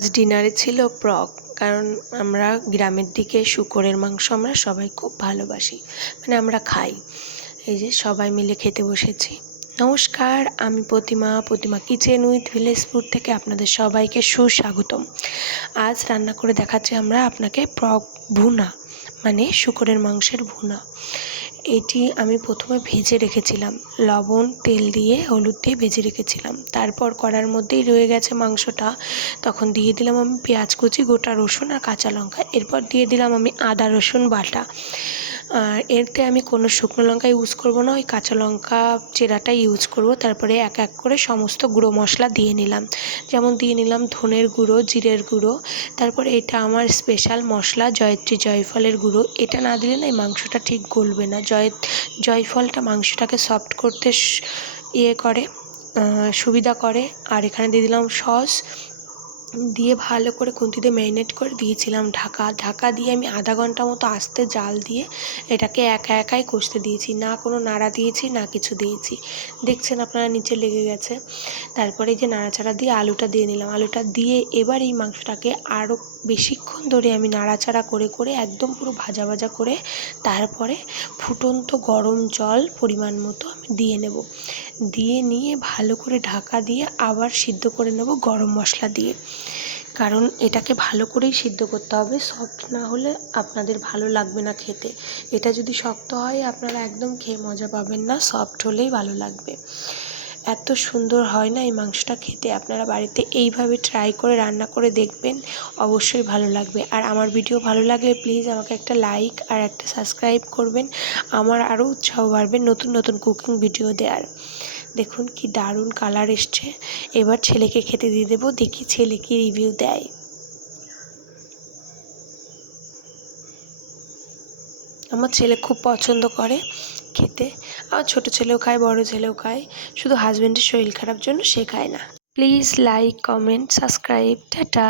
আজ ডিনারে ছিল প্রক। কারণ আমরা গ্রামের দিকে শূকরের মাংস আমরা সবাই খুব ভালোবাসি, মানে আমরা খাই। এই যে সবাই মিলে খেতে বসেছি। নমস্কার, আমি প্রতিমা কিচেন উইথ ভিলেজ ফুড থেকে আপনাদের সবাইকে সুস্বাগতম। আজ রান্না করে দেখাচ্ছি আমরা আপনাকে প্রক ভুনা, মানে শূকরের মাংসের ভুনা। এটি আমি প্রথমে ভেজে রেখেছিলাম, লবণ তেল দিয়ে হলুদ দিয়ে ভেজে রেখেছিলাম। তারপর কড়ার মধ্যেই রয়ে গেছে মাংসটা, তখন দিয়ে দিলাম আমি পেঁয়াজ কুচি, গোটা রসুন আর কাঁচা লঙ্কা। এরপর দিয়ে দিলাম আমি আদা রসুন বাটা। আর এতে আমি কোনো শুকনো লঙ্কা ইউজ করব না, ওই কাঁচা লঙ্কা চেরাটাই ইউজ করব। তারপরে এক এক করে সমস্ত গুঁড়ো মশলা দিয়ে নিলাম, যেমন দিয়ে নিলাম ধনের গুঁড়ো, জিরের গুঁড়ো। তারপরে এটা আমার স্পেশাল মশলা জয়িত্রী জয়ফলের গুঁড়ো। এটা না দিলে না এই মাংসটা ঠিক গলবে না। জয়ফলটা মাংসটাকে সফট করতে সুবিধা করে। আর এখানে দিয়ে দিলাম সস, দিয়ে ভালো করে খুন্তি দিয়ে ম্যারিনেট করে দিয়েছিলাম ঢাকা দিয়ে আমি আধা ঘন্টা মতো আস্তে জাল দিয়ে এটাকে একাই কষতে দিয়েছি, না কোনো নাড়া দিয়েছি না কিছু দিয়েছি। দেখছেন আপনারা নিচে লেগে গেছে। তারপরে এই যে নাড়াচাড়া দিয়ে আলুটা দিয়ে নিলাম, আলুটা দিয়ে এবার এই মাংসটাকে আরও বেশিক্ষণ ধরে আমি নাড়াচাড়া করে একদম পুরো ভাজা করে তারপরে ফুটন্ত গরম জল পরিমাণ মতো আমি দিয়ে নেব। দিয়ে নিয়ে ভালো করে ঢাকা দিয়ে আবার সিদ্ধ করে নেব গরম মশলা দিয়ে। কারণ এটাকে ভালো করেই সিদ্ধ করতে হবে, সফট না হলে আপনাদের ভালো লাগবে না খেতে। এটা যদি শক্ত হয় আপনারা একদম খেয়ে মজা পাবেন না, সফট হলেই ভালো লাগবে। এত সুন্দর হয় না এই মাংসটা খেতে। আপনারা বাড়িতে এইভাবে ট্রাই করে রান্না করে দেখবেন, অবশ্যই ভালো লাগবে। আর আমার ভিডিও ভালো লাগলে প্লিজ আমাকে একটা লাইক আর একটা সাবস্ক্রাইব করবেন, আমার আরও উৎসাহ বাড়বে নতুন কুকিং ভিডিও দেওয়ার। দেখুন কি দারুণ কালার এসছে। এবার ছেলেকে খেতে দিয়ে দেবো, দেখি ছেলে কি রিভিউ দেয়। আমার ছেলে খুব পছন্দ করে খেতে, আর ছোটো ছেলেও খায়, বড় ছেলেও খায়। শুধু হাজব্যান্ডের শরীর খারাপ জন্য সে খায় না। Please like, comment, subscribe. Tata.